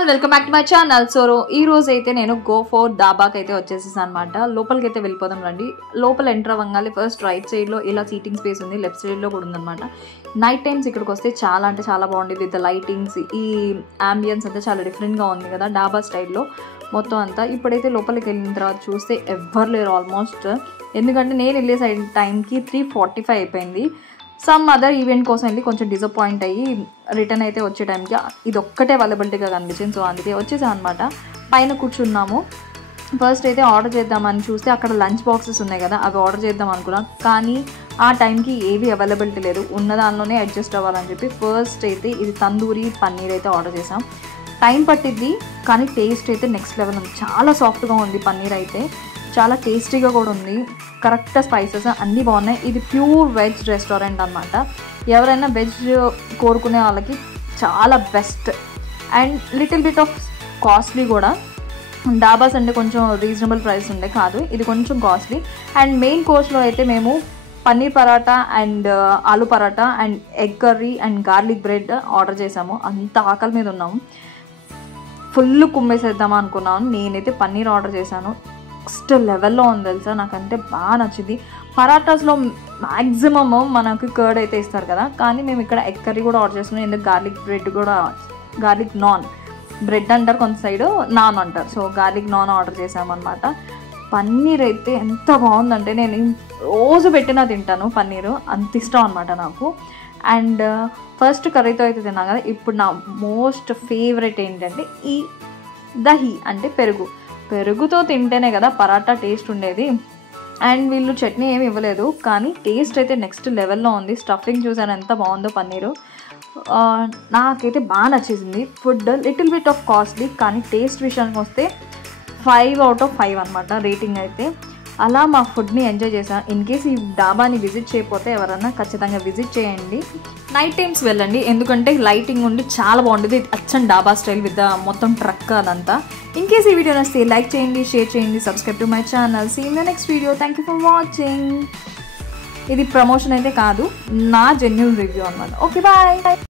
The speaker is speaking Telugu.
All welcome back to my channel. So ఈ రోజు అయితే నేను గో ఫోర్ దాబాకి అయితే వచ్చేసేసాను అనమాట. లోపలికి అయితే వెళ్ళిపోదాం రండి. లోపల ఎంటర్ అవ్వగానే ఫస్ట్ రైట్ సైడ్లో ఇలా సీటింగ్ స్పేస్ ఉంది, లెఫ్ట్ సైడ్లో కూడా ఉందన్నమాట. నైట్ టైమ్స్ ఇక్కడికి వస్తే చాలా అంటే చాలా బాగుంది విత్ లైటింగ్స్. ఈ అంబియన్స్ అంతా చాలా డిఫరెంట్గా ఉంది కదా డాబా స్టైల్లో మొత్తం అంతా. ఇప్పుడైతే లోపలికి వెళ్ళిన తర్వాత చూస్తే ఎవ్వరు లేరు ఆల్మోస్ట్, ఎందుకంటే నేను వెళ్ళే సైడ్ టైంకి 3:45 అయిపోయింది. సమ్ అదర్ ఈవెంట్ కోసం వెళ్ళి కొంచెం డిసప్పాయింట్ అయ్యి రిటర్న్ అయితే వచ్చే టైంకి ఇది ఒక్కటే అవైలబిలిటీగా కనిపించింది. సో అందుకే వచ్చేసాం అనమాట. పైన కూర్చున్నాము. ఫస్ట్ అయితే ఆర్డర్ చేద్దామని చూస్తే అక్కడ లంచ్ బాక్సెస్ ఉన్నాయి కదా, అవి ఆర్డర్ చేద్దాం అనుకున్నాం. కానీ ఆ టైంకి ఏవి అవైలబిలిటీ లేదు, ఉన్న దానిలోనే అడ్జస్ట్ అవ్వాలని చెప్పి ఫస్ట్ అయితే ఇది తందూరి పన్నీర్ అయితే ఆర్డర్ చేసాం. టైం పట్టిద్ది కానీ టేస్ట్ అయితే నెక్స్ట్ లెవెల్ ఉంది. చాలా సాఫ్ట్గా ఉంది పన్నీర్ అయితే, చాలా టేస్టీగా కూడా ఉంది. కరెక్ట్ స్పైసెస్ అన్నీ బాగున్నాయి. ఇది ప్యూర్ వెజ్ రెస్టారెంట్ అనమాట. ఎవరైనా వెజ్ కోరుకునే వాళ్ళకి చాలా best. And little bit of costly కూడా. డాబాస్ అంటే కొంచెం రీజనబుల్ ప్రైస్ ఉండే కాదు, ఇది కొంచెం కాస్ట్లీ. అండ్ మెయిన్ కోర్స్లో అయితే మేము పన్నీర్ పరాటా అండ్ ఆలు paratha and egg curry and garlic bread order చేసాము. అంత ఆకలి మీద ఉన్నాము, ఫుల్ కుమ్మేసేద్దామా అనుకున్నాను. నేనైతే పన్నీర్ ఆర్డర్ చేశాను. నెక్స్ట్ లెవెల్లో ఉంది తెలుసా, నాకంటే బాగా నచ్చింది. పరాటాస్లో మ్యాక్సిమమ్ మనకి కర్డ్ అయితే ఇస్తారు కదా, కానీ మేము ఇక్కడ ఎగ్ కర్రీ కూడా ఆర్డర్ చేసుకున్నాం. ఎందుకు గార్లిక్ బ్రెడ్ కూడా, గార్లిక్ నాన్ బ్రెడ్ అంటారు కొంత సైడు, నాన్ అంటారు. సో గార్లిక్ నాన్ ఆర్డర్ చేసామన్నమాట. పన్నీర్ అయితే ఎంత బాగుందంటే నేను రోజు పెట్టినా తింటాను పన్నీరు, అంత ఇష్టం అనమాట నాకు. అండ్ ఫస్ట్ కర్రీతో అయితే తిన్నాను కదా. ఇప్పుడు నా మోస్ట్ ఫేవరెట్ ఏంటంటే ఈ దహి అంటే పెరుగుతో తింటేనే కదా పరాటా టేస్ట్ ఉండేది. అండ్ వీళ్ళు చట్నీ ఏమి ఇవ్వలేదు, కానీ టేస్ట్ అయితే నెక్స్ట్ లెవెల్లో ఉంది. స్టఫింగ్ చూసాను ఎంత బాగుందో పన్నీరు. నాకైతే బాగా నచ్చేసింది. Food little bit of costly, కానీ టేస్ట్ విషయానికి వస్తే 5/5 అనమాట రేటింగ్ అయితే. అలా మా ఫుడ్ని ఎంజాయ్ చేసాను. ఇన్ కేస్ ఈ డాబాని విజిట్ చేయకపోతే ఎవరన్నా ఖచ్చితంగా విజిట్ చేయండి. నైట్ టైమ్స్ వెళ్ళండి, ఎందుకంటే లైటింగ్ ఉండి చాలా బాగుంటుంది. అచ్చన్ డాబా స్టైల్ విత్ మొత్తం ట్రక్ అదంతా. ఇన్ కేస్ ఈ వీడియో నచ్చితే లైక్ చేయండి, షేర్ చేయండి, subscribe to my channel. See in the next video. Thank you for watching. ఇది ప్రమోషన్ అయితే కాదు, నా జెన్యూన్ రివ్యూ అనమాట. Okay bye.